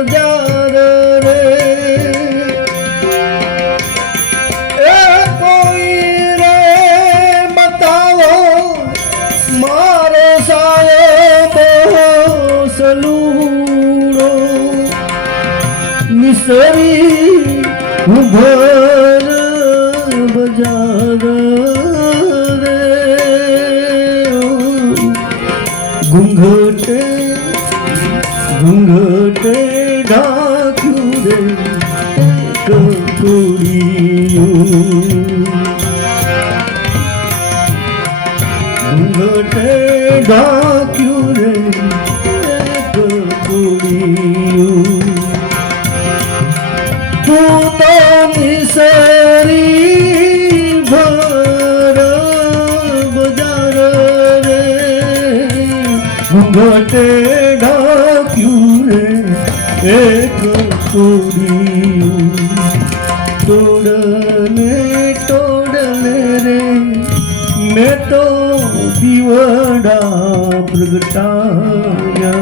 બજાર રે એ કોઈ રે બતાવો મારો સાહેબ સલુડો મિસરી ઉભર બજાર રે ઘૂંઘટે ઘૂંઘટે ઢાંક્યું રે કપૂરિયું ઘૂંઘટે ઢાંક્યું રે કપૂરિયું તું તો મિસરી ભર બજાર રે ઘૂંઘટે ઢાંક્યું રે એક કપૂરિયું તોડલે તોડલે રે મેં તો દીવડા પ્રગટાયા